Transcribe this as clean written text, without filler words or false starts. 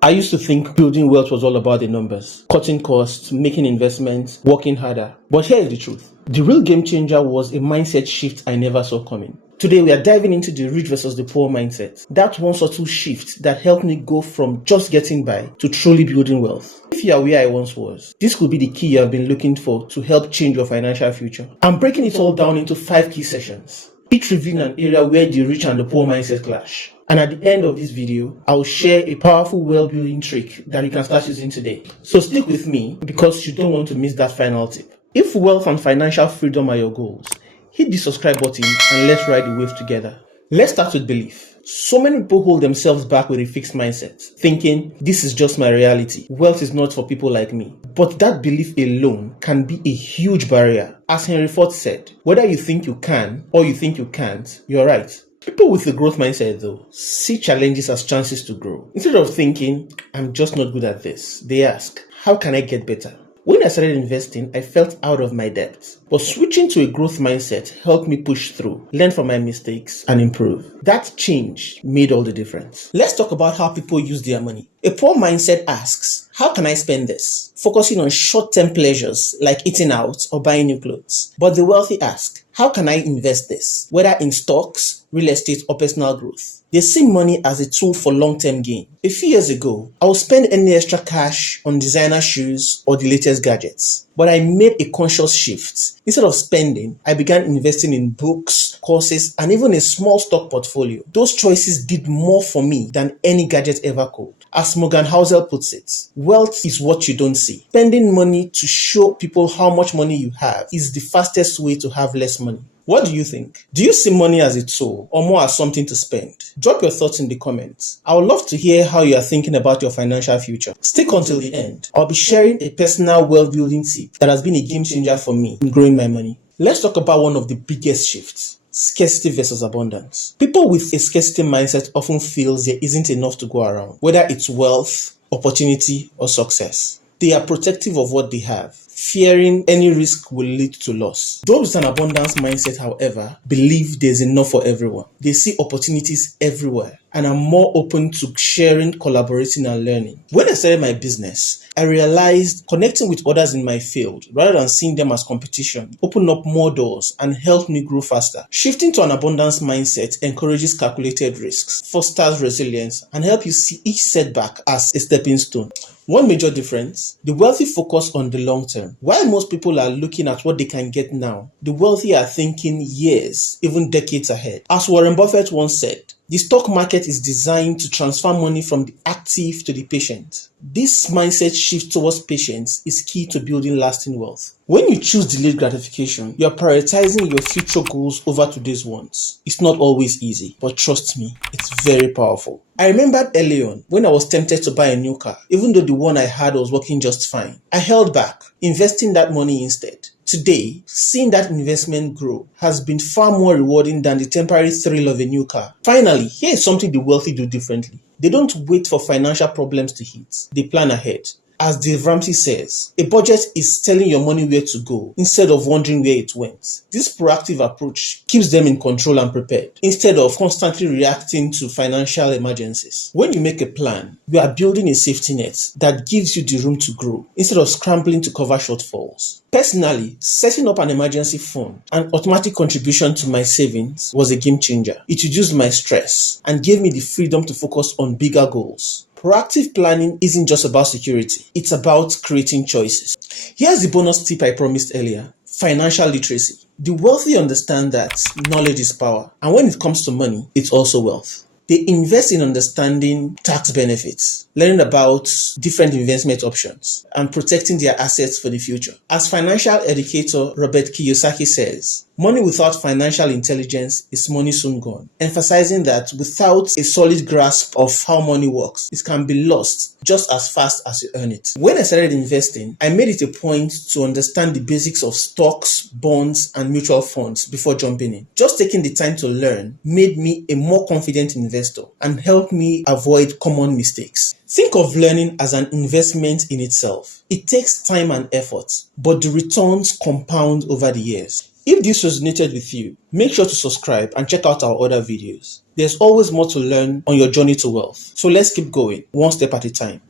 I used to think building wealth was all about the numbers, cutting costs, making investments, working harder. But here is the truth. The real game changer was a mindset shift I never saw coming. Today we are diving into the rich versus the poor mindset. That one subtle shift that helped me go from just getting by to truly building wealth. If you are where I once was, this could be the key you have been looking for to help change your financial future. I'm breaking it all down into 5 key sessions, each revealing an area where the rich and the poor mindset clash. And at the end of this video, I'll share a powerful wealth-building trick that you can start using today. So stick with me because you don't want to miss that final tip. If wealth and financial freedom are your goals, hit the subscribe button and let's ride the wave together. Let's start with belief. So many people hold themselves back with a fixed mindset, thinking, this is just my reality. Wealth is not for people like me. But that belief alone can be a huge barrier. As Henry Ford said, whether you think you can or you think you can't, you're right. People with a growth mindset, though, see challenges as chances to grow. Instead of thinking, I'm just not good at this, they ask, how can I get better? When I started investing, I felt out of my depth. But switching to a growth mindset helped me push through, learn from my mistakes, and improve. That change made all the difference. Let's talk about how people use their money. A poor mindset asks, how can I spend this? Focusing on short-term pleasures like eating out or buying new clothes. But the wealthy ask, how can I invest this? Whether in stocks, real estate, or personal growth. They see money as a tool for long-term gain. A few years ago, I would spend any extra cash on designer shoes or the latest gadgets. But I made a conscious shift. Instead of spending, I began investing in books, courses, and even a small stock portfolio. Those choices did more for me than any gadget ever could. As Morgan Housel puts it, wealth is what you don't see. Spending money to show people how much money you have is the fastest way to have less money. What do you think? Do you see money as a tool or more as something to spend? Drop your thoughts in the comments. I would love to hear how you are thinking about your financial future. Stick until the end. I'll be sharing a personal wealth building tip that has been a game changer for me in growing my money. Let's talk about one of the biggest shifts. Scarcity versus abundance. People with a scarcity mindset often feel there isn't enough to go around, whether it's wealth, opportunity, or success. They are protective of what they have, fearing any risk will lead to loss. Those with an abundance mindset, however, believe there's enough for everyone. They see opportunities everywhere and are more open to sharing, collaborating, and learning. When I started my business, I realized connecting with others in my field, rather than seeing them as competition, opened up more doors and helped me grow faster. Shifting to an abundance mindset encourages calculated risks, fosters resilience, and helps you see each setback as a stepping stone. One major difference, the wealthy focus on the long term. While most people are looking at what they can get now, the wealthy are thinking years, even decades ahead. As Warren Buffett once said, the stock market is designed to transfer money from the active to the patient. This mindset shift towards patience is key to building lasting wealth. When you choose delayed gratification, you are prioritizing your future goals over today's ones. It's not always easy, but trust me, it's very powerful. I remembered early on when I was tempted to buy a new car, even though the one I had was working just fine. I held back, investing that money instead. Today, seeing that investment grow has been far more rewarding than the temporary thrill of a new car. Finally, here is something the wealthy do differently. They don't wait for financial problems to hit. They plan ahead. As Dave Ramsey says, a budget is telling your money where to go instead of wondering where it went. This proactive approach keeps them in control and prepared, instead of constantly reacting to financial emergencies. When you make a plan, you are building a safety net that gives you the room to grow, instead of scrambling to cover shortfalls. Personally, setting up an emergency fund and automatic contribution to my savings was a game changer. It reduced my stress and gave me the freedom to focus on bigger goals. Proactive planning isn't just about security, it's about creating choices. Here's the bonus tip I promised earlier: financial literacy. The wealthy understand that knowledge is power, and when it comes to money, it's also wealth. They invest in understanding tax benefits, learning about different investment options, and protecting their assets for the future. As financial educator Robert Kiyosaki says, money without financial intelligence is money soon gone, emphasizing that without a solid grasp of how money works, it can be lost just as fast as you earn it. When I started investing, I made it a point to understand the basics of stocks, bonds, and mutual funds before jumping in. Just taking the time to learn made me a more confident investor and helped me avoid common mistakes. Think of learning as an investment in itself. It takes time and effort, but the returns compound over the years. If this resonated with you, make sure to subscribe and check out our other videos. There's always more to learn on your journey to wealth. So let's keep going, one step at a time.